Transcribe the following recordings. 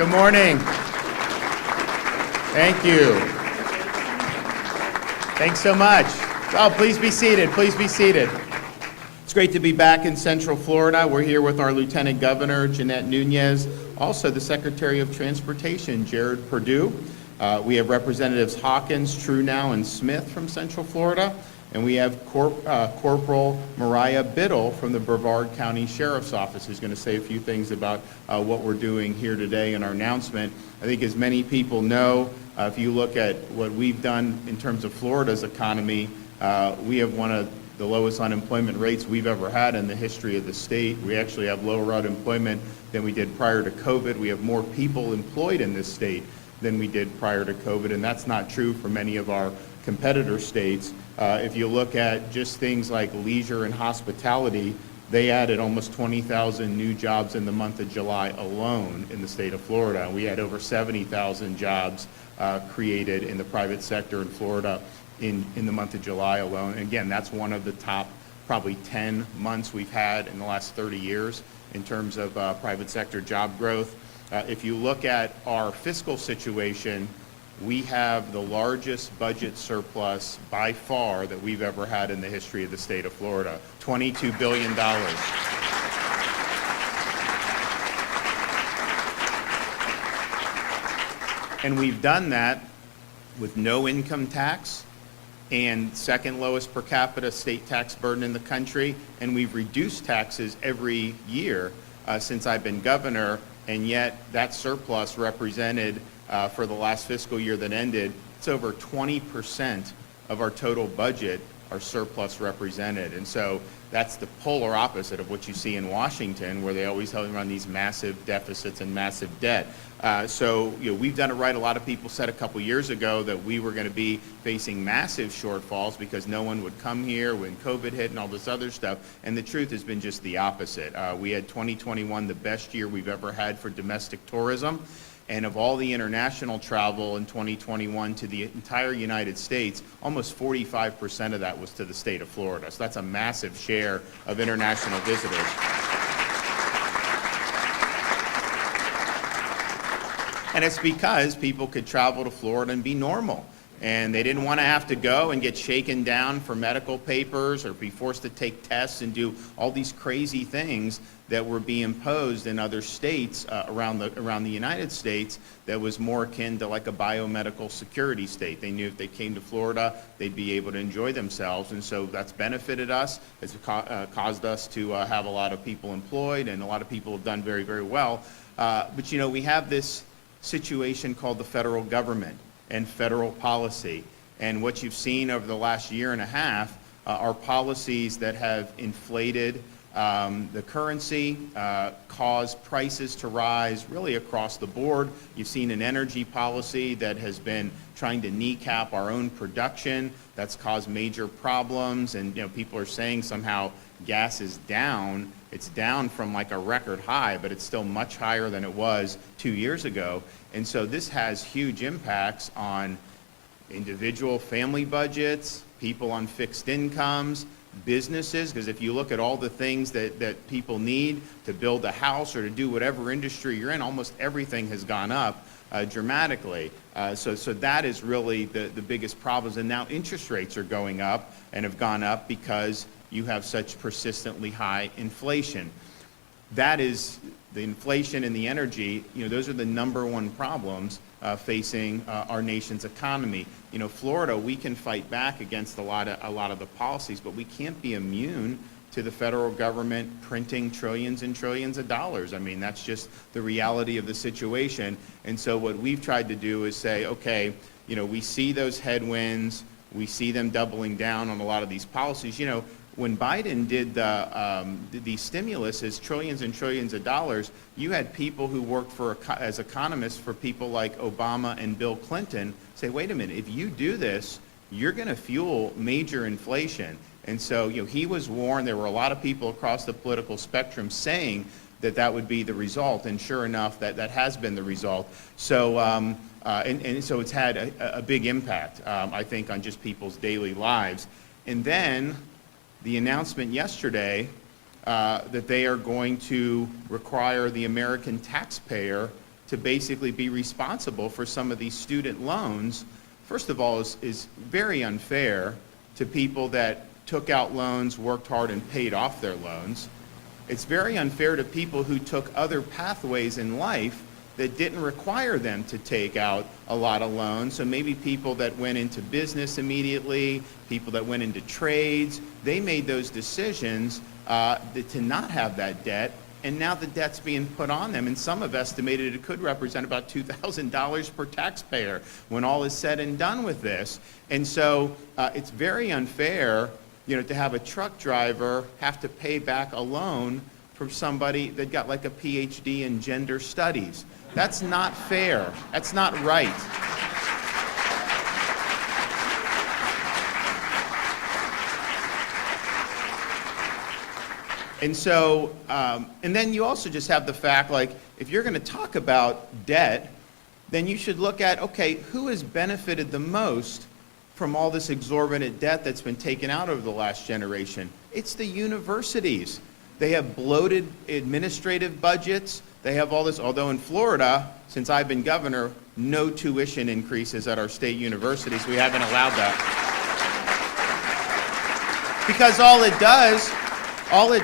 Good morning. Thank you. Thanks so much. Oh, please be seated. Please be seated. It's great to be back in Central Florida. We're here with our Lieutenant Governor, Jeanette Nunez, also the Secretary of Transportation, Jared Perdue. We have Representatives Hawkins, Truenow, and Smith from Central Florida. And we have Corporal Mariah Biddle from the Brevard County Sheriff's Office, who's going to say a few things about what we're doing here today in our announcement. I think as many people know, if you look at what we've done in terms of Florida's economy, we have one of the lowest unemployment rates we've ever had in the history of the state. We actually have lower unemployment than we did prior to COVID. We have more people employed in this state than we did prior to COVID, and that's not true for many of our competitor states. If you look at just things like leisure and hospitality, they added almost 20,000 new jobs in the month of July alone in the state of Florida. We had over 70,000 jobs created in the private sector in Florida in the month of July alone. And again, that's one of the top probably 10 months we've had in the last 30 years in terms of private sector job growth. If you look at our fiscal situation, we have the largest budget surplus by far that we've ever had in the history of the state of Florida, $22 billion. And we've done that with no income tax and second lowest per capita state tax burden in the country. And we've reduced taxes every year since I've been governor, and yet that surplus represented for the last fiscal year that ended, it's over 20% of our total budget our surplus represented. And so that's the polar opposite of what you see in Washington, where they always run these massive deficits and massive debt. So we've done it right. A lot of people said a couple years ago that we were going to be facing massive shortfalls because no one would come here when COVID hit and all this other stuff. And the truth has been just the opposite. We had 2021, the best year we've ever had for domestic tourism. And of all the international travel in 2021 to the entire United States, almost 45% of that was to the state of Florida. So that's a massive share of international visitors. And it's because people could travel to Florida and be normal. And they didn't want to have to go and get shaken down for medical papers or be forced to take tests and do all these crazy things that were being imposed in other states around the United States that was more akin to like a biomedical security state. They knew if they came to Florida, they'd be able to enjoy themselves. And so that's benefited us. It's caused us to have a lot of people employed, and a lot of people have done very, very well. But we have this situation called the federal government and federal policy. And what you've seen over the last year and a half are policies that have inflated the currency, caused prices to rise really across the board. You've seen an energy policy that has been trying to kneecap our own production. That's caused major problems, and people are saying somehow gas is down. It's down from like a record high, but it's still much higher than it was 2 years ago. And so this has huge impacts on individual family budgets, people on fixed incomes, businesses, because if you look at all the things that people need to build a house or to do whatever industry you're in, almost everything has gone up dramatically. So that is really the biggest problems. And now interest rates are going up and have gone up because you have such persistently high inflation. That is the inflation and the energy, those are the number one problems facing our nation's economy. Florida, we can fight back against a lot of the policies, but we can't be immune to the federal government printing trillions and trillions of dollars. I mean, that's just the reality of the situation. And so what we've tried to do is say, okay, we see those headwinds, we see them doubling down on a lot of these policies. When Biden did the stimulus, is trillions and trillions of dollars, you had people who worked as economists for people like Obama and Bill Clinton say, wait a minute, if you do this, you're going to fuel major inflation. And so he was warned. There were a lot of people across the political spectrum saying that would be the result, and sure enough, that has been the result. So and so it's had a big impact, I think, on just people's daily lives. And then the announcement yesterday that they are going to require the American taxpayer to basically be responsible for some of these student loans, first of all, is very unfair to people that took out loans, worked hard, and paid off their loans. It's very unfair to people who took other pathways in life that didn't require them to take out a lot of loans. So maybe people that went into business immediately, people that went into trades, they made those decisions to not have that debt, and now the debt's being put on them. And some have estimated it could represent about $2,000 per taxpayer when all is said and done with this. And so it's very unfair, to have a truck driver have to pay back a loan from somebody that got like a PhD in gender studies. That's not fair. That's not right. And so, and then you also just have the fact, like, if you're going to talk about debt, then you should look at, okay, who has benefited the most from all this exorbitant debt that's been taken out over the last generation? It's the universities. They have bloated administrative budgets. They have all this, although in Florida, since I've been governor, no tuition increases at our state universities. We haven't allowed that. Because all it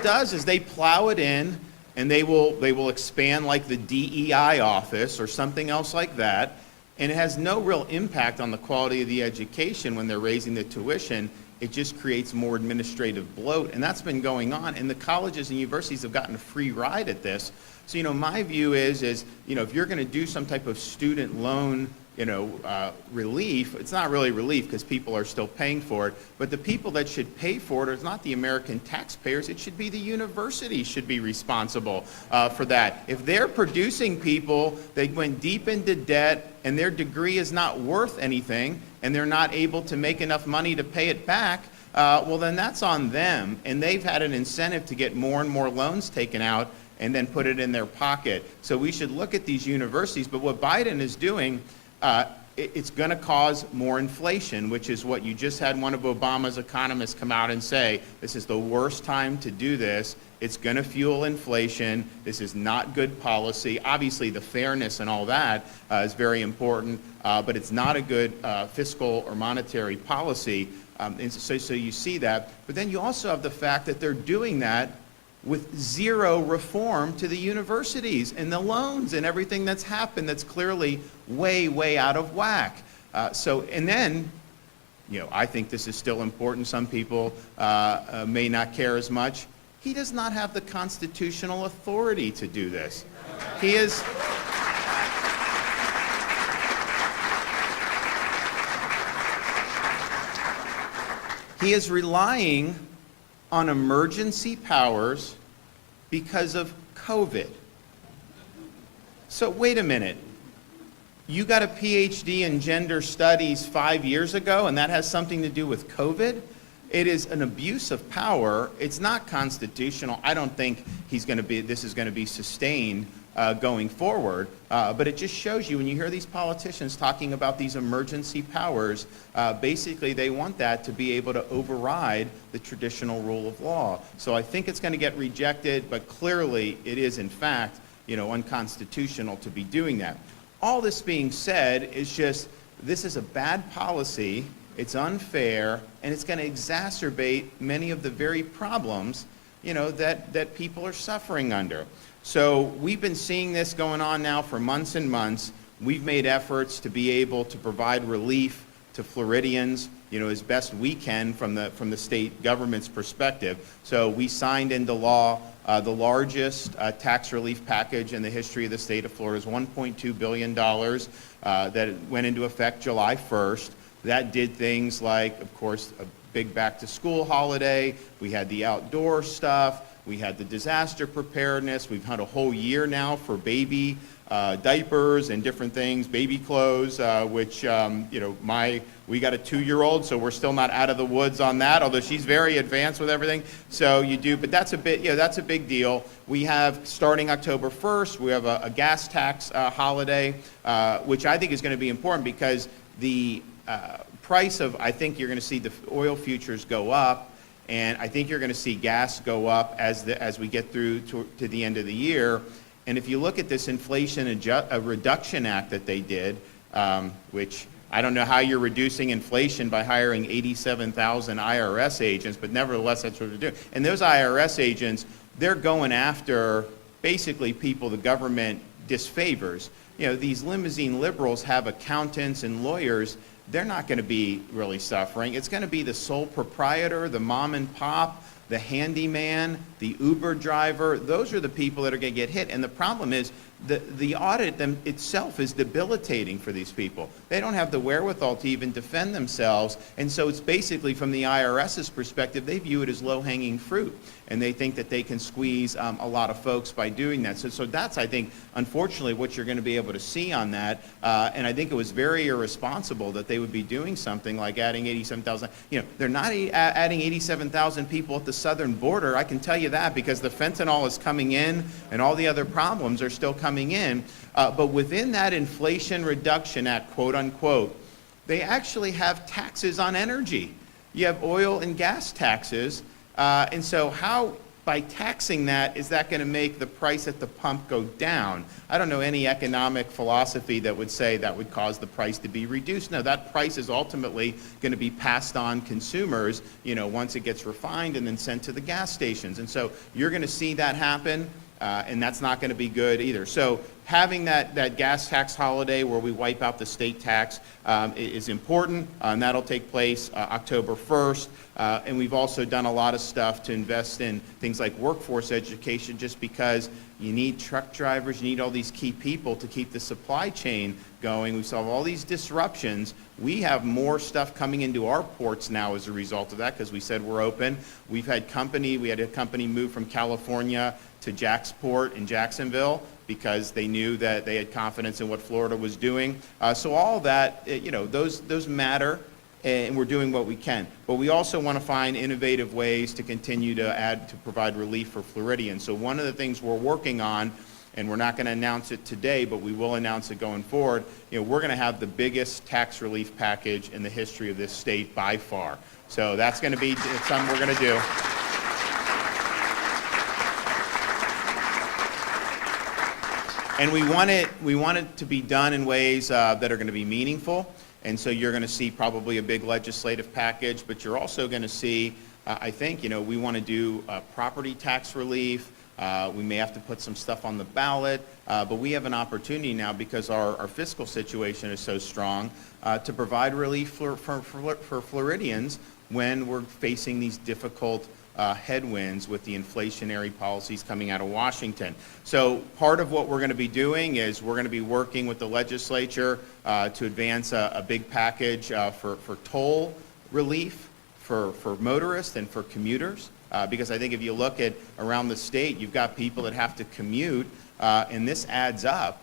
does is they plow it in, and they will expand like the DEI office or something else like that, and it has no real impact on the quality of the education when they're raising the tuition. It just creates more administrative bloat, and that's been going on, and the colleges and universities have gotten a free ride at this. So, my view is, if you're going to do some type of student loan, relief, it's not really relief because people are still paying for it, but the people that should pay for it is not the American taxpayers. It should be the universities should be responsible for that. If they're producing people that went deep into debt and their degree is not worth anything and they're not able to make enough money to pay it back, well, then that's on them, and they've had an incentive to get more and more loans taken out and then put it in their pocket. So we should look at these universities, but what Biden is doing, it's going to cause more inflation, which is what you just had one of Obama's economists come out and say, this is the worst time to do this. It's going to fuel inflation. This is not good policy. Obviously, the fairness and all that is very important, but it's not a good fiscal or monetary policy. And so you see that. But then you also have the fact that they're doing that with zero reform to the universities and the loans and everything that's happened that's clearly way, way out of whack. And then, I think this is still important. Some people may not care as much. He does not have the constitutional authority to do this. He is... He is relying on emergency powers because of COVID. So wait a minute. You got a PhD in gender studies 5 years ago, and that has something to do with COVID? It is an abuse of power. It's not constitutional. I don't think this is going to be sustained going forward. But it just shows you, when you hear these politicians talking about these emergency powers, basically they want that to be able to override the traditional rule of law. So I think it's going to get rejected, but clearly it is, in fact, unconstitutional to be doing that. All this being said is just, this is a bad policy, it's unfair, and it's going to exacerbate many of the very problems, that people are suffering under. So we've been seeing this going on now for months and months. We've made efforts to be able to provide relief to Floridians, as best we can from the state government's perspective. So we signed into law the largest tax relief package in the history of the state of Florida. Is $1.2 billion that went into effect July 1st. That did things like, of course, a big back-to-school holiday. We had the outdoor stuff. We had the disaster preparedness. We've had a whole year now for baby diapers and different things, baby clothes, which, we got a 2-year-old, so we're still not out of the woods on that, although she's very advanced with everything. So you do, but that's a big deal. We have, starting October 1st, we have a gas tax holiday, which I think is going to be important because the price of, I think you're going to see the oil futures go up, and I think you're going to see gas go up as we get through to the end of the year. And if you look at this Inflation Reduction Act that they did, which I don't know how you're reducing inflation by hiring 87,000 IRS agents, but nevertheless, that's what they're doing. And those IRS agents, they're going after basically people the government disfavors. You know, these limousine liberals have accountants and lawyers. They're not going to be really suffering. It's going to be the sole proprietor, the mom and pop, the handyman, the Uber driver. Those are the people that are going to get hit. And the problem is the audit itself is debilitating for these people. They don't have the wherewithal to even defend themselves. And so it's basically, from the IRS's perspective, they view it as low-hanging fruit. And they think that they can squeeze a lot of folks by doing that. So that's, I think, unfortunately, what you're going to be able to see on that. And I think it was very irresponsible that they would be doing something like adding 87,000. You know, they're not adding 87,000 people at the southern border. I can tell you that, because the fentanyl is coming in and all the other problems are still coming in. But within that Inflation Reduction Act, quote unquote, they actually have taxes on energy. You have oil and gas taxes. And so how, by taxing that, is that going to make the price at the pump go down? I don't know any economic philosophy that would say that would cause the price to be reduced. No, that price is ultimately going to be passed on consumers, you know, once it gets refined and then sent to the gas stations. And so you're going to see that happen, and that's not going to be good either. So having that gas tax holiday where we wipe out the state tax is important, and that'll take place October 1st. And we've also done a lot of stuff to invest in things like workforce education, just because you need truck drivers, you need all these key people to keep the supply chain going. We saw all these disruptions. We have more stuff coming into our ports now as a result of that, because we said we're open. We had a company move from California to Jacksport in Jacksonville, because they knew that they had confidence in what Florida was doing. So all that, you know, those matter, and we're doing what we can. But we also want to find innovative ways to continue to provide relief for Floridians. So one of the things we're working on, and we're not going to announce it today, but we will announce it going forward, you know, we're going to have the biggest tax relief package in the history of this state by far. So that's going to be something we're going to do. And we want it to be done in ways that are going to be meaningful. And so you're going to see probably a big legislative package, but you're also going to see, I think, you know, we want to do property tax relief. We may have to put some stuff on the ballot, but we have an opportunity now, because our fiscal situation is so strong, to provide relief for Floridians when we're facing these difficult headwinds with the inflationary policies coming out of Washington. So part of what we're going to be doing is we're going to be working with the legislature to advance a big package for toll relief for motorists and for commuters. Because I think if you look at around the state, you've got people that have to commute, and this adds up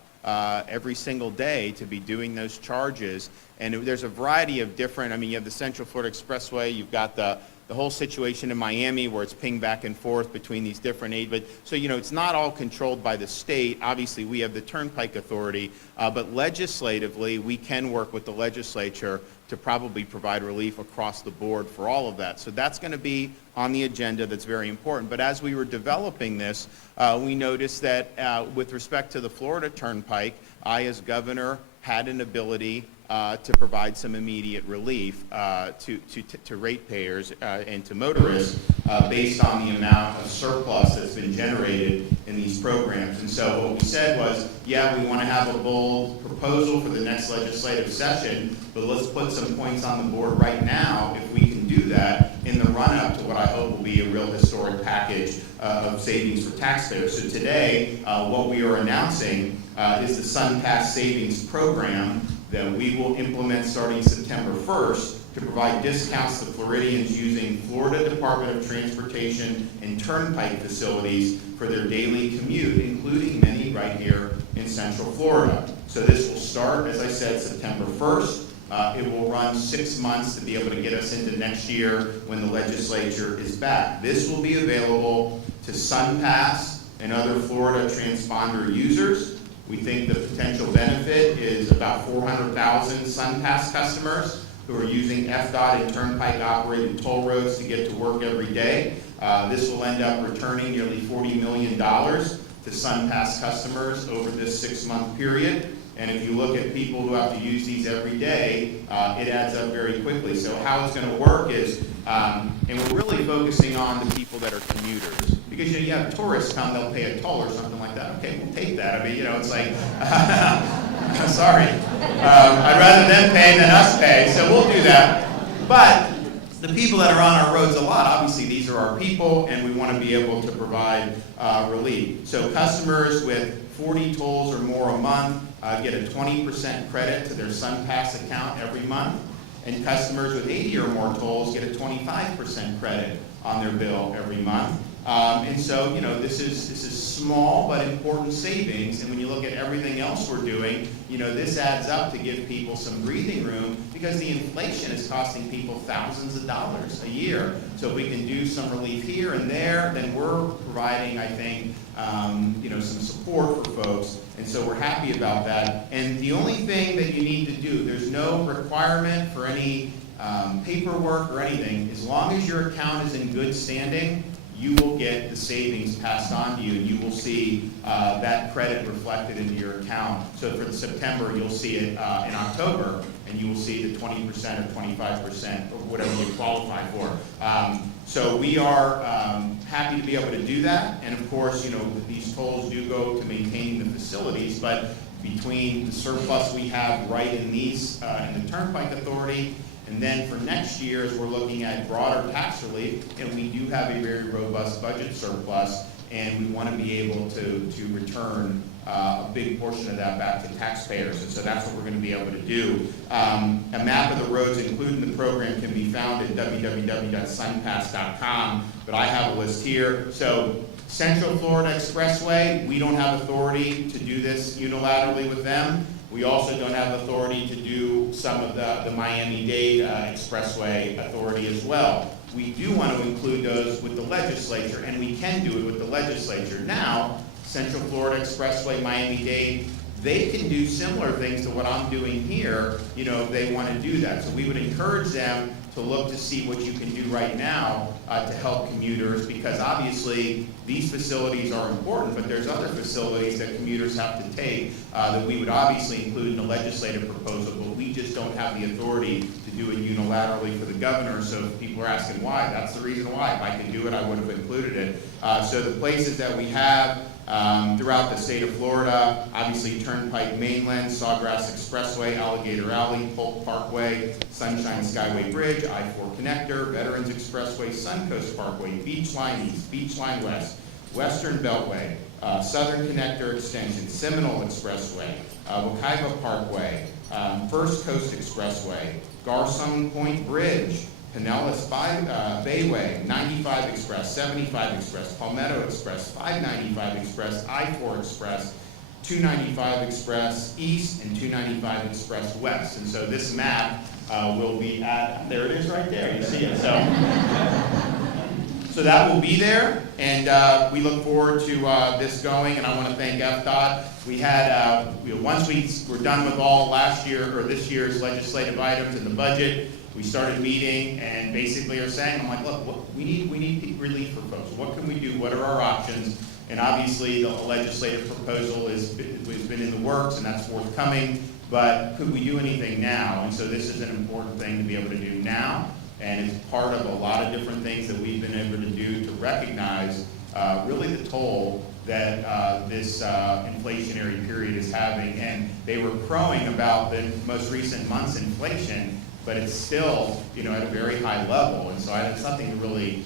every single day to be doing those charges. And there's a variety of different, I mean, you have the Central Florida Expressway, you've got the whole situation in Miami where it's pinged back and forth between these different aids. So, you know, it's not all controlled by the state. Obviously, we have the Turnpike Authority, but legislatively, we can work with the legislature to probably provide relief across the board for all of that. So that's going to be on the agenda. That's very important. But as we were developing this, we noticed that with respect to the Florida Turnpike, I, as governor, had an ability to provide some immediate relief to ratepayers and to motorists based on the amount of surplus that's been generated in these programs. And so what we said was, yeah, we want to have a bold proposal for the next legislative session, but let's put some points on the board right now, if we can do that, in the run-up to what I hope will be a real historic package of savings for taxpayers. So today, what we are announcing is the SunPass Savings Program that we will implement starting September 1st to provide discounts to Floridians using Florida Department of Transportation and Turnpike facilities for their daily commute, including many right here in Central Florida. So this will start, as I said, September 1st. It will run 6 months to be able to get us into next year when the legislature is back. This will be available to SunPass and other Florida transponder users. We think the potential benefit is about 400,000 SunPass customers who are using FDOT and Turnpike-operated toll roads to get to work every day. This will end up returning nearly $40 million to SunPass customers over this 6-month period. And if you look at people who have to use these every day, it adds up very quickly. So how it's going to work is, and we're really focusing on the people that are commuters. Because you have tourists come, they'll pay a toll or something like that. Okay, we'll take that. I mean, it's like, sorry. I'd rather them pay than us pay, so we'll do that. But the people that are on our roads a lot, obviously these are our people, and we want to be able to provide relief. So customers with 40 tolls or more a month get a 20% credit to their SunPass account every month, and customers with 80 or more tolls get a 25% credit on their bill every month. And so, this is small but important savings, and when you look at everything else we're doing, this adds up to give people some breathing room, because the inflation is costing people thousands of dollars a year. So if we can do some relief here and there, then we're providing, I think, some support for folks, and so we're happy about that. And the only thing that you need to do, there's no requirement for any paperwork or anything. As long as your account is in good standing, you will get the savings passed on to you, and you will see that credit reflected into your account. So for the September, you'll see it in October, and you will see the 20% or 25% or whatever you qualify for. So we are happy to be able to do that, and of course, these tolls do go to maintaining the facilities, but between the surplus we have right in these, in the Turnpike Authority, and then for next year, as we're looking at broader tax relief, we do have a very robust budget surplus, and we want to be able to return a big portion of that back to taxpayers, and so that's what we're going to be able to do. A map of the roads included in the program can be found at www.sunpass.com, but I have a list here. So Central Florida Expressway, we don't have authority to do this unilaterally with them. We also don't have authority to do some of the Miami-Dade Expressway authority as well. We do want to include those with the legislature, and we can do it with the legislature. Now, Central Florida Expressway, Miami-Dade, they can do similar things to what I'm doing here, if they want to do that. So we would encourage them to look to see what you can do right now to help commuters, because obviously these facilities are important, but there's other facilities that commuters have to take that we would obviously include in the legislative proposal, but we just don't have the authority to do it unilaterally for the governor. So if people are asking why, that's the reason why. If I could do it, I would have included it. So the places that we have throughout the state of Florida, obviously Turnpike Mainland, Sawgrass Expressway, Alligator Alley, Polk Parkway, Sunshine Skyway Bridge, I-4 Connector, Veterans Expressway, Suncoast Parkway, Beachline East, Beachline West, Western Beltway, Southern Connector Extension, Seminole Expressway, Wekiva Parkway, First Coast Expressway, Garcon Point Bridge, Pinellas Bayway, 95 Express, 75 Express, Palmetto Express, 595 Express, I-4 Express, 295 Express East, and 295 Express West. And so this map will be at, there it is right there, you see it. So that will be there, and we look forward to this going, and I want to thank FDOT. We had, once we were done with all last year, or this year's legislative items in the budget, we started meeting and basically are saying, I'm like, look, we need relief for folks. What can we do? What are our options? And obviously the legislative proposal has been in the works, and that's forthcoming, but could we do anything now? And so this is an important thing to be able to do now, and it's part of a lot of different things that we've been able to do to recognize really the toll that this inflationary period is having. And they were crowing about the most recent month's inflation, but it's still, at a very high level, and so it's nothing to really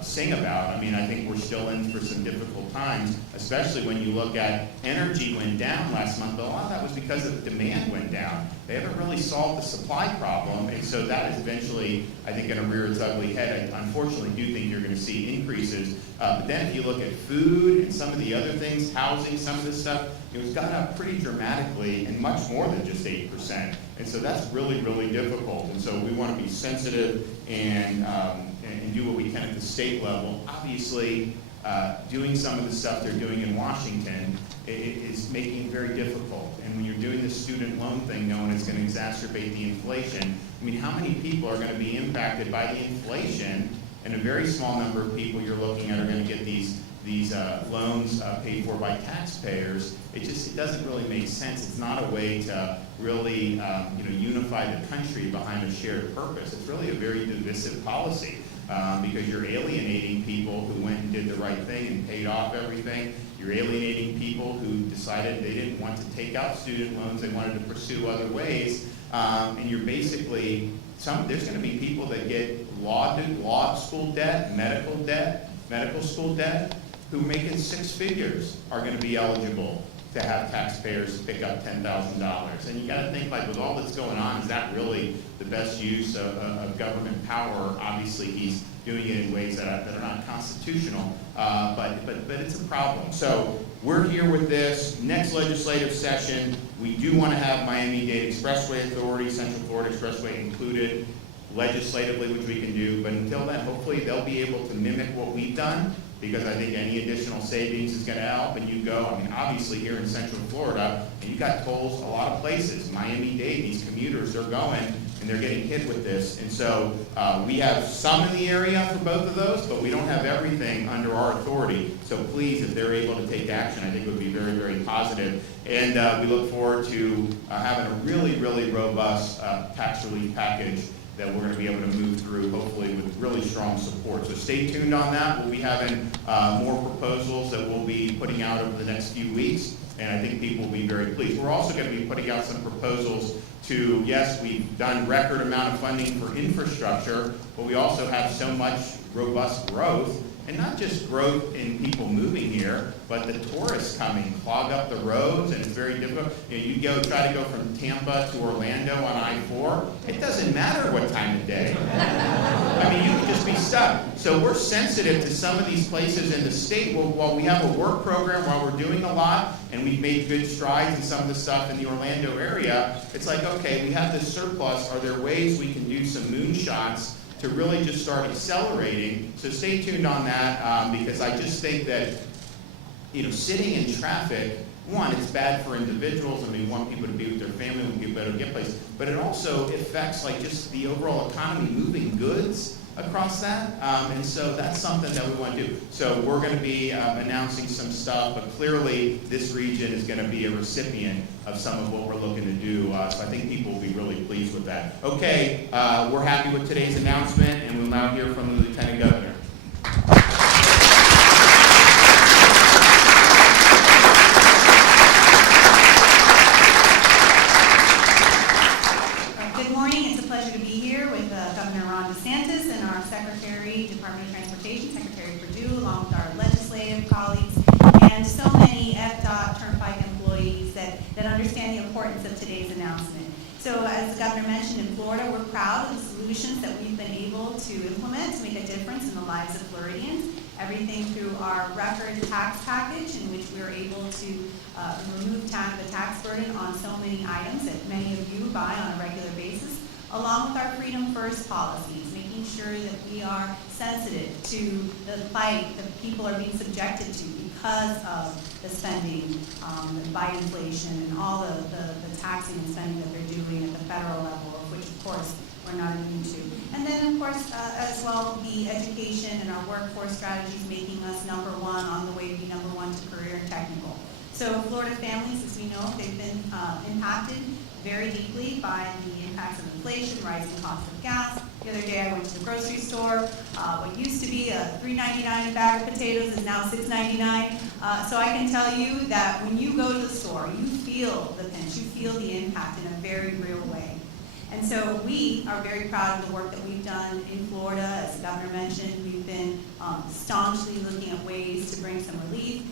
sing about. I mean, I think we're still in for some difficult times, especially when you look at energy went down last month, but a lot of that was because the demand went down. They haven't really solved the supply problem, and so that is eventually, I think, going to rear its ugly head. I unfortunately do think you're going to see increases, but then if you look at food and some of the other things, housing, some of this stuff, it's gone up pretty dramatically, and much more than just 8%. And so that's really, really difficult. And so we want to be sensitive and do what we can at the state level. Obviously, doing some of the stuff they're doing in Washington is making it very difficult. And when you're doing this student loan thing, knowing it's going to exacerbate the inflation, I mean, how many people are going to be impacted by the inflation? And a very small number of people you're looking at are going to get these these loans paid for by taxpayers, it doesn't really make sense. It's not a way to really unify the country behind a shared purpose. It's really a very divisive policy because you're alienating people who went and did the right thing and paid off everything. You're alienating people who decided they didn't want to take out student loans, they wanted to pursue other ways, and you're basically, there's going to be people that get law school debt, medical school debt, who making six figures are going to be eligible to have taxpayers pick up $10,000. And you got to think, like, with all that's going on, is that really the best use of government power? Obviously, he's doing it in ways that are not constitutional, but it's a problem. So we're here with this next legislative session. We do want to have Miami-Dade Expressway Authority, Central Florida Expressway included legislatively, which we can do. But until then, hopefully they'll be able to mimic what we've done, because I think any additional savings is going to help. And you go, I mean, obviously here in Central Florida, and you got tolls a lot of places. Miami-Dade, these commuters, they're going and they're getting hit with this. And so we have some in the area for both of those, but we don't have everything under our authority. So please, if they're able to take action, I think it would be very, very positive. And we look forward to having a really, really robust tax relief package that we're going to be able to move through, hopefully with really strong support. So stay tuned on that. We'll be having more proposals that we'll be putting out over the next few weeks, and I think people will be very pleased. We're also going to be putting out some proposals to, yes, we've done record amount of funding for infrastructure, but we also have so much robust growth, and not just growth in people moving here, but the tourists coming clog up the roads, and it's very difficult. You try to go from Tampa to Orlando on I-4. It doesn't matter what time of day. I mean, you can just be stuck. So we're sensitive to some of these places in the state. While we have a work program, while we're doing a lot, and we've made good strides in some of the stuff in the Orlando area, it's like, okay, we have this surplus. Are there ways we can do some moonshots to really just start accelerating? So stay tuned on that, because I just think that, sitting in traffic, one, it's bad for individuals. I mean, we want people to be with their family, we want people to get places, but it also affects like just the overall economy, moving goods across that, and so that's something that we want to do. So we're going to be announcing some stuff, but clearly this region is going to be a recipient of some of what we're looking to do, so I think people will be really pleased with that. Okay, we're happy with today's announcement, and we'll now hear from the Lieutenant Governor. Good morning. It's a pleasure to be here with Governor DeSantis and our Secretary, Department of Transportation, Secretary Perdue, along with our legislative colleagues, and so many FDOT Turnpike employees that understand the importance of today's announcement. So as the Governor mentioned, in Florida, we're proud of the solutions that we've been able to implement to make a difference in the lives of Floridians. Everything through our record tax package, in which we were able to remove the tax burden on so many items that many of you buy on a regular basis, along with our Freedom First policies, making sure that we are sensitive to the fight that people are being subjected to because of the spending by inflation and all the taxing and spending that they're doing at the federal level, of which, of course, we're not immune to. And then, of course, as well, the education and our workforce strategies making us #1 on the way to be #1 to career and technical. So Florida families, as we know, they've been impacted very deeply by the impacts of inflation, rising cost of gas. The other day I went to the grocery store. What used to be a $3.99 bag of potatoes is now $6.99. So I can tell you that when you go to the store, you feel the pinch, you feel the impact in a very real way. And so we are very proud of the work that we've done in Florida. As the Governor mentioned, we've been staunchly looking at ways to bring some relief.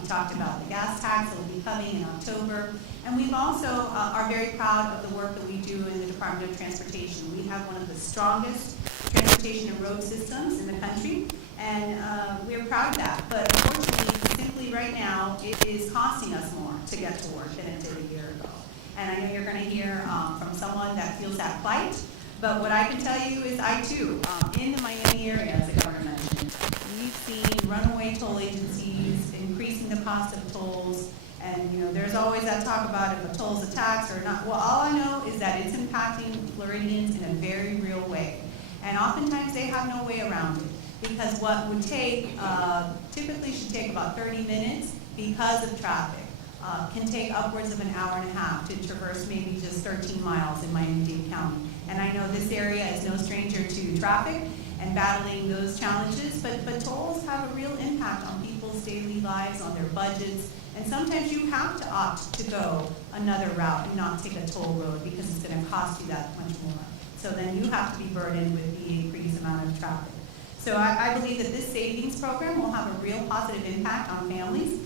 He talked about the gas tax that will be coming in October. And we've also are very proud of the work that we do in the Department of Transportation. We have one of the strongest transportation and road systems in the country, and we're proud of that. But unfortunately, simply right now, it is costing us more to get to work than it did a year ago. And I know you're going to hear from someone that feels that plight, but what I can tell you is I too, in the Miami area, as the Governor mentioned, we've seen runaway toll agencies increasing the cost of tolls, and there's always that talk about if a toll's a tax or not. Well, all I know is that it's impacting Floridians in a very real way, and oftentimes they have no way around it. because what would take, typically should take about 30 minutes because of traffic, can take upwards of an hour and a half to traverse maybe just 13 miles in Miami-Dade County. And I know this area is no stranger to traffic and battling those challenges, but tolls have a real impact on people's daily lives, on their budgets, and sometimes you have to opt to go another route and not take a toll road because it's going to cost you that much more. So then you have to be burdened with the increased amount of traffic. So I believe that this savings program will have a real positive impact on families,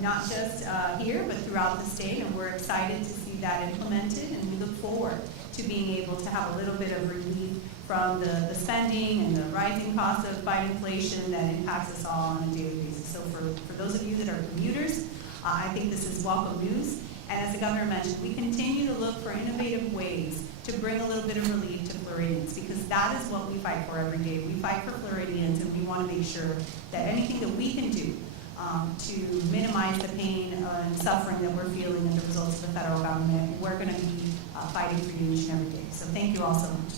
not just here, but throughout the state, and we're excited to see that implemented, and we look forward to being able to have a little bit of relief from the spending and the rising cost of fighting inflation that impacts us all on a daily basis. So for those of you that are commuters, I think this is welcome news. And as the governor mentioned, we continue to look for innovative ways to bring a little bit of relief to Floridians, because that is what we fight for every day. We fight for Floridians, and we want to make sure that anything that we can do to minimize the pain and suffering that we're feeling as a result of the federal government, we're going to be fighting for you each and every day. So thank you all so much.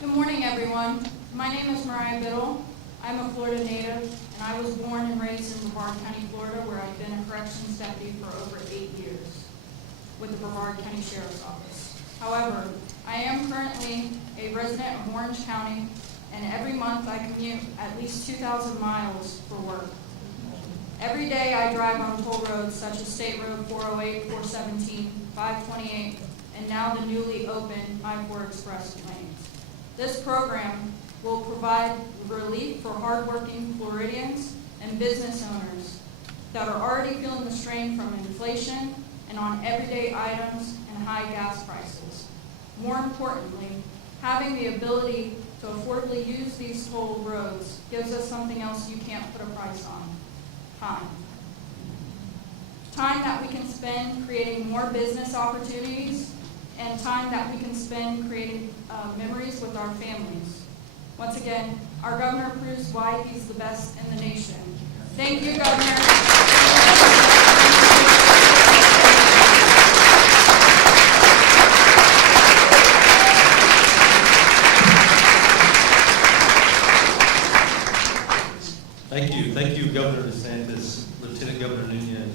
Good morning, everyone. My name is Mariah Biddle. I'm a Florida native, and I was born and raised in Brevard County, Florida, where I've been a corrections deputy for over 8 years with the Brevard County Sheriff's Office. However, I am currently a resident of Orange County, and every month I commute at least 2,000 miles for work. Every day I drive on toll roads such as State Road 408, 417, 528, and now the newly opened I-4 Express lanes. This program will provide relief for hardworking Floridians and business owners that are already feeling the strain from inflation and on everyday items and high gas prices. More importantly, having the ability to affordably use these toll roads gives us something else you can't put a price on: time. Time that we can spend creating more business opportunities, and time that we can spend creating memories with our families. Once again, our governor proves why he's the best in the nation. Thank you, Governor. Thank you, Governor DeSantis, Lieutenant Governor Nunez,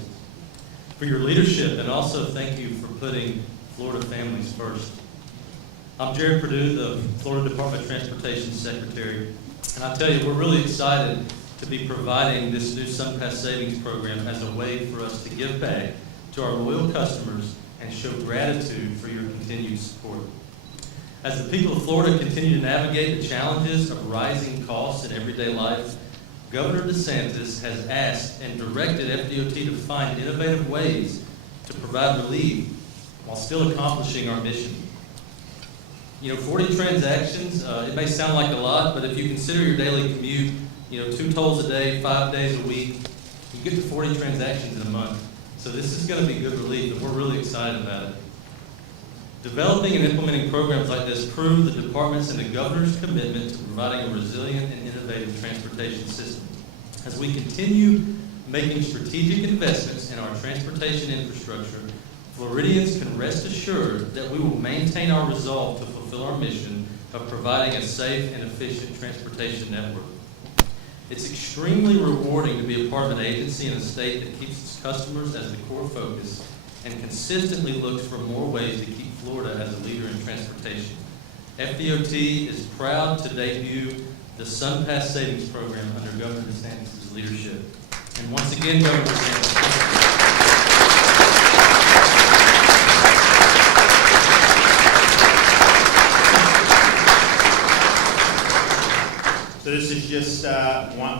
for your leadership, and also thank you for putting Florida families first. I'm Jared Perdue, the Florida Department of Transportation Secretary, and I tell you, we're really excited to be providing this new SunPass Savings Program as a way for us to give back to our loyal customers and show gratitude for your continued support. As the people of Florida continue to navigate the challenges of rising costs in everyday life, Governor DeSantis has asked and directed FDOT to find innovative ways to provide relief while still accomplishing our mission. 40 transactions, it may sound like a lot, but if you consider your daily commute, 2 tolls a day, 5 days a week, you get to 40 transactions in a month. So this is going to be good relief, and we're really excited about it. Developing and implementing programs like this prove the department's and the governor's commitment to providing a resilient and innovative transportation system. As we continue making strategic investments in our transportation infrastructure, Floridians can rest assured that we will maintain our resolve to fulfill our mission of providing a safe and efficient transportation network. It's extremely rewarding to be a part of an agency in a state that keeps its customers as the core focus and consistently looks for more ways to keep Florida as a leader in transportation. FDOT is proud to debut the SunPass Savings Program under Governor DeSantis' leadership. And once again, Governor DeSantis, So this is just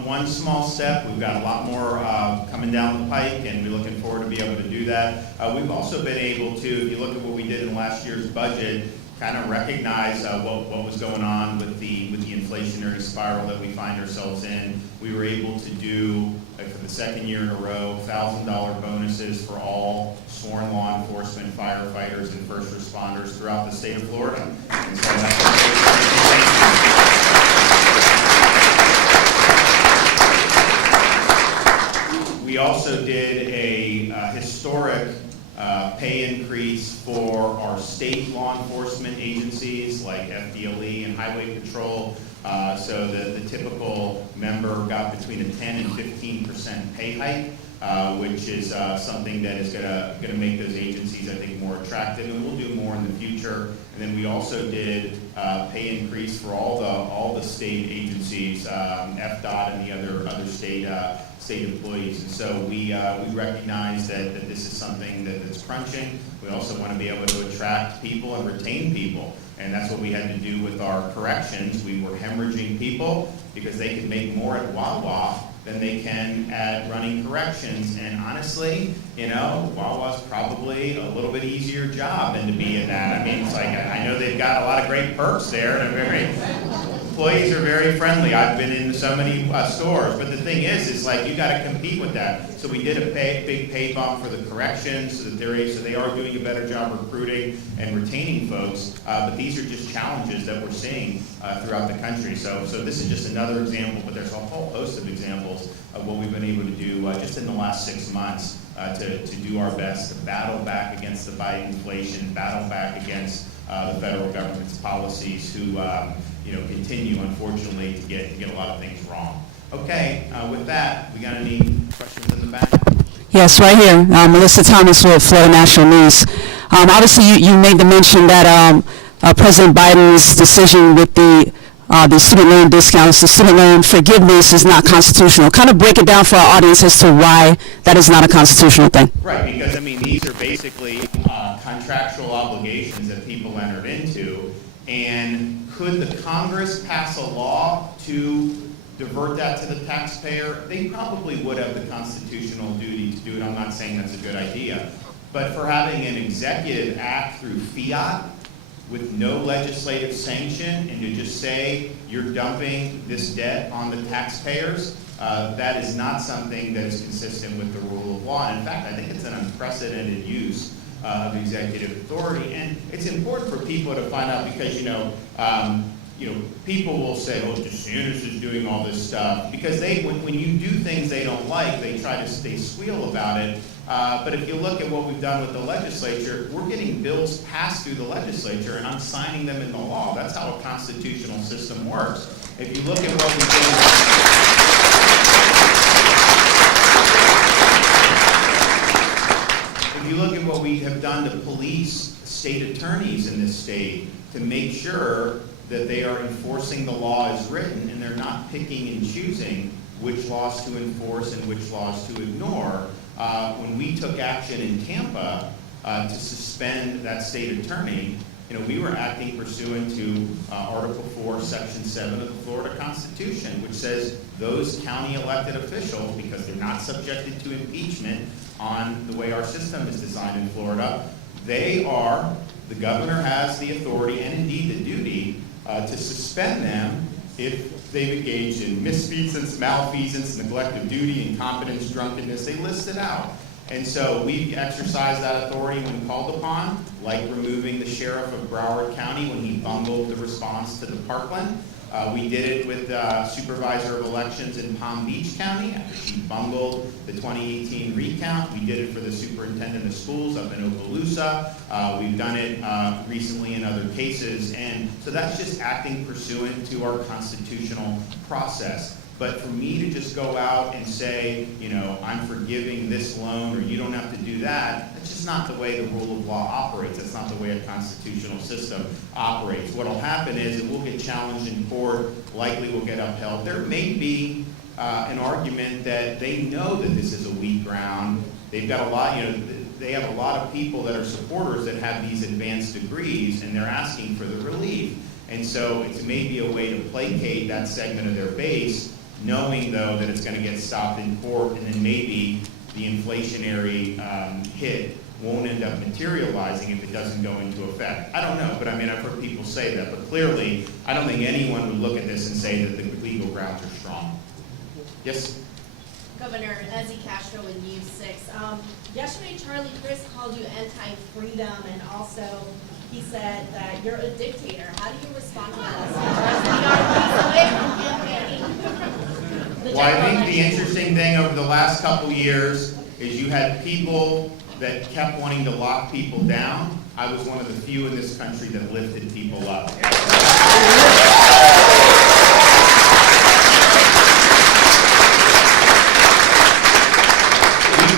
one small step. We've got a lot more coming down the pike, and we're looking forward to be able to do that. We've also been able to, if you look at what we did in last year's budget, kind of recognize what was going on with the inflationary spiral that we find ourselves in. We were able to do, for the second year in a row, $1,000 bonuses for all sworn law enforcement, firefighters, and first responders throughout the state of Florida. And so we also did a historic pay increase for our state law enforcement agencies like FDLE and Highway Patrol. So the typical member got between a 10 and 15% pay hike, which is something that is going to make those agencies, I think, more attractive, and we'll do more in the future. And then we also did pay increase for all the state agencies, FDOT and the other state employees. And so we recognize that this is something that's crunching. We also want to be able to attract people and retain people. And that's what we had to do with our corrections. We were hemorrhaging people because they could make more at Wawa than they can at running corrections. And honestly, Wawa's probably a little bit easier job than to be in that. I mean, it's like, I know they've got a lot of great perks there, and employees are very friendly. I've been in so many stores, but the thing is like, you got to compete with that. So we did a big pay bump for the corrections, so they are doing a better job recruiting and retaining folks. But these are just challenges that we're seeing throughout the country. So this is just another example, but there's a whole host of examples of what we've been able to do just in the last 6 months to do our best to battle back against the Biden inflation, battle back against the federal government's policies who continue, unfortunately, to get a lot of things wrong. Okay, with that, we got any questions in the back? Yes, right here. Melissa Thomas with Florida National News. Obviously, you made the mention that President Biden's decision with the student loan discounts, the student loan forgiveness is not constitutional. Kind of break it down for our audience as to why that is not a constitutional thing. Right, because these are basically contractual obligations that people entered into, and could the Congress pass a law to divert that to the taxpayer? They probably would have the constitutional duty to do it. I'm not saying that's a good idea. But for having an executive act through fiat with no legislative sanction and to just say you're dumping this debt on the taxpayers, that is not something that is consistent with the rule of law. And in fact, I think it's an unprecedented use of executive authority. And it's important for people to find out because, people will say, oh, DeSantis is doing all this stuff. Because when you do things they don't like, they squeal about it. But if you look at what we've done with the legislature, we're getting bills passed through the legislature and I'm signing them into law. That's how a constitutional system works. If you look at what we've done, if you look at what we have done to police state attorneys in this state to make sure that they are enforcing the law as written and they're not picking and choosing which laws to enforce and which laws to ignore. When we took action in Tampa to suspend that state attorney, we were acting pursuant to Article 4, Section 7 of the Florida Constitution, which says those county elected officials, because they're not subjected to impeachment on the way our system is designed in Florida, the governor has the authority and indeed the duty to suspend them if they've engaged in misfeasance, malfeasance, neglect of duty, incompetence, drunkenness. They list it out. And so we exercise that authority when called upon, like removing the sheriff of Broward County when he bungled the response to the Parkland. We did it with the supervisor of elections in Palm Beach County after she bungled the 2018 recount. We did it for the superintendent of schools up in Okaloosa. We've done it recently in other cases. And so that's just acting pursuant to our constitutional process. But for me to just go out and say, I'm forgiving this loan or you don't have to do that, that's just not the way the rule of law operates. That's not the way a constitutional system operates. What will happen is it will get challenged in court, likely will get upheld. There may be an argument that they know that this is a weak ground. They've got a lot, they have a lot of people that are supporters that have these advanced degrees and they're asking for the relief. And so it's maybe a way to placate that segment of their base, knowing, though, that it's going to get stopped in court and then maybe the inflationary hit won't end up materializing if it doesn't go into effect. I don't know, but I've heard people say that. But clearly, I don't think anyone would look at this and say that the legal grounds are strong. Yes? Governor Ezzy Castro with News 6. Yesterday, Charlie Crist called you anti-freedom, and also he said that you're a dictator. How do you respond to that? Well, I think the interesting thing over the last couple years is you had people that kept wanting to lock people down, I was one of the few in this country that lifted people up. We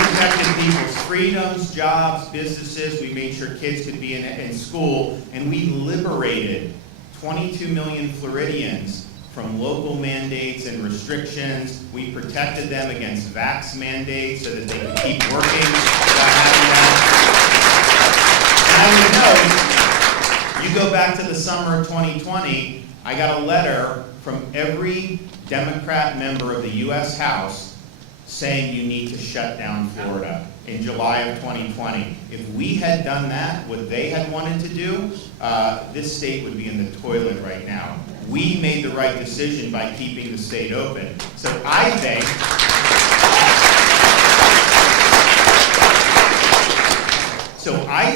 protected people's freedoms, jobs, businesses. We made sure kids could be in school, and we liberated 22 million Floridians from local mandates and restrictions. We protected them against vax mandates so that they could keep working without having that. And I would note, you go back to the summer of 2020, I got a letter from every Democrat member of the U.S. House saying you need to shut down Florida in July of 2020. If we had done that, what they had wanted to do, this state would be in the toilet right now. We made the right decision by keeping the state open. So I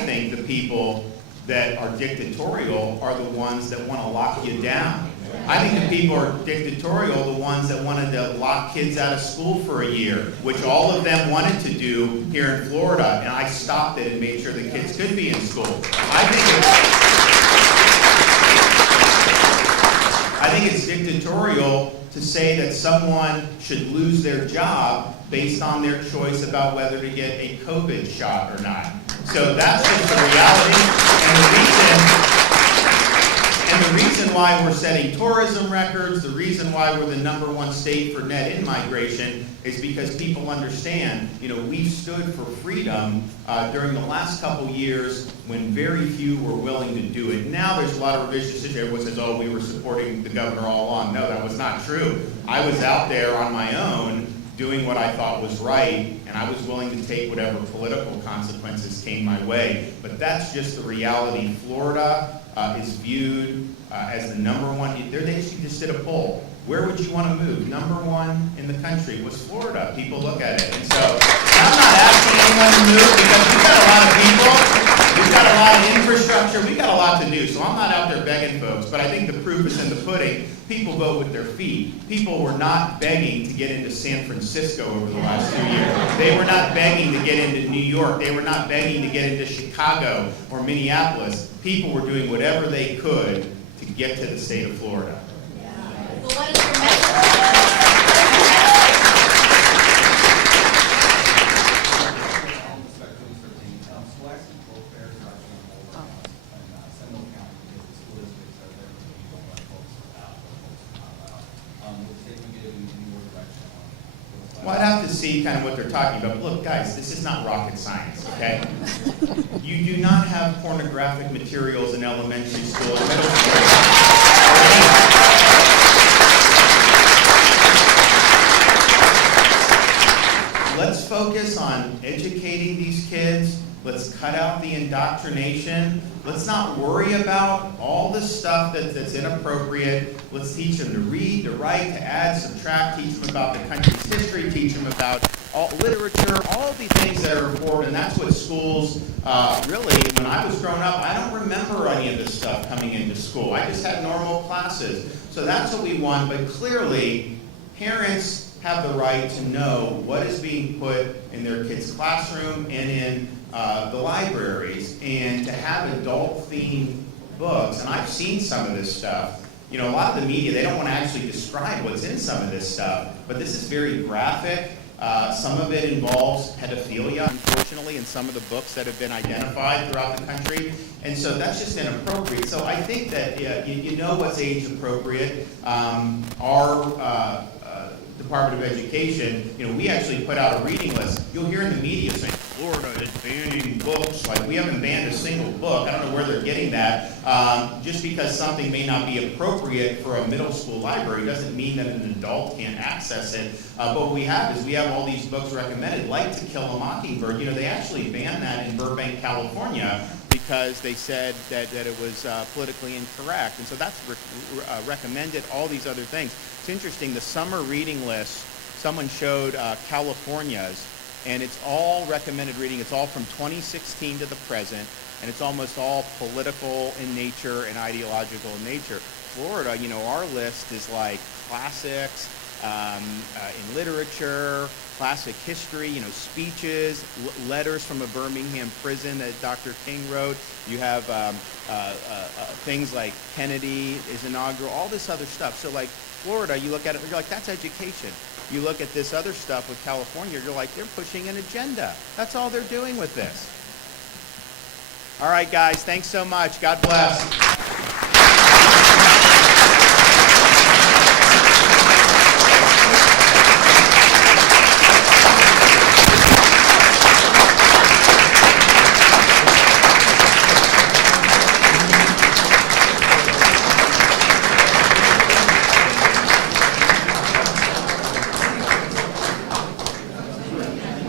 think the people that are dictatorial are the ones that want to lock you down. I think the people who are dictatorial, the ones that wanted to lock kids out of school for a year, which all of them wanted to do here in Florida, and I stopped it and made sure the kids could be in school. I think it's dictatorial to say that someone should lose their job based on their choice about whether to get a COVID shot or not. So that's just the reality, and the reason why we're setting tourism records, the reason why we're the #1 state for net in-migration is because people understand, we've stood for freedom during the last couple years when very few were willing to do it. Now there's a lot of revisions. Everyone says, oh, we were supporting the governor all along. No, that was not true. I was out there on my own doing what I thought was right, and I was willing to take whatever political consequences came my way. But that's just the reality. Florida is viewed as the #1. They actually just did a poll. Where would you want to move? #1 in the country was Florida. People look at it. And so I'm not asking anyone to move because we've got a lot of people. We've got a lot of infrastructure. We've got a lot to do. So I'm not out there begging folks. But I think the proof is in the pudding. People vote with their feet. People were not begging to get into San Francisco over the last 2 years. They were not begging to get into New York. They were not begging to get into Chicago or Minneapolis. People were doing whatever they could to get to the state of Florida. Well, what is your message? Well, I'd have to see kind of what they're talking about. But look, guys, this is not rocket science, okay? You do not have pornographic materials in elementary school and middle school. Let's focus on educating these kids. Let's cut out the indoctrination. Let's not worry about all the stuff that's inappropriate. Let's teach them to read, to write, to add, subtract, teach them about the country's history, teach them about all literature, all the things that are important. And that's what schools, really, when I was growing up, I don't remember any of this stuff coming into school. I just had normal classes. So that's what we want. But clearly, parents have the right to know what is being put in their kids' classroom and in the libraries, and to have adult-themed books. And I've seen some of this stuff. A lot of the media, they don't want to actually describe what's in some of this stuff, but this is very graphic. Some of it involves pedophilia, unfortunately, in some of the books that have been identified throughout the country. And so that's just inappropriate. So I think that you know what's age appropriate. Our Department of Education, we actually put out a reading list. You'll hear in the media saying, Florida is banning books. Like, we haven't banned a single book. I don't know where they're getting that. Just because something may not be appropriate for a middle school library doesn't mean that an adult can't access it. But what we have is we have all these books recommended, like To Kill a Mockingbird. They actually banned that in Burbank, California, because they said that it was politically incorrect. And so that's recommended, all these other things. It's interesting, the summer reading list, someone showed California's, and it's all recommended reading. It's all from 2016 to the present, and it's almost all political in nature and ideological in nature. Florida, our list is like classics, in literature, classic history, you know, speeches, letters from a Birmingham prison that Dr. King wrote. You have things like Kennedy is inaugural, all this other stuff. So like Florida, you look at it, you're like, that's education. You look at this other stuff with California, you're like, they're pushing an agenda. That's all they're doing with this. All right, guys, thanks so much. God bless.